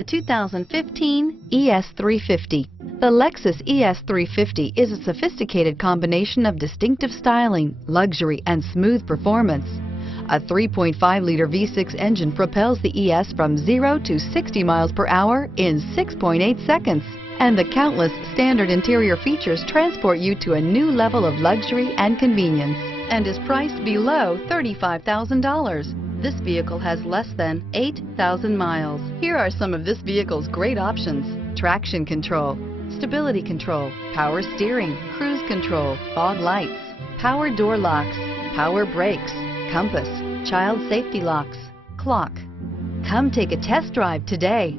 The 2015 ES350. The Lexus ES350 is a sophisticated combination of distinctive styling, luxury, and smooth performance. A 3.5-liter V6 engine propels the ES from 0 to 60 miles per hour in 6.8 seconds. And the countless standard interior features transport you to a new level of luxury and convenience, and is priced below $35,000. This vehicle has less than 8,000 miles. Here are some of this vehicle's great options: traction control, stability control, power steering, cruise control, fog lights, power door locks, power brakes, compass, child safety locks, clock. Come take a test drive today.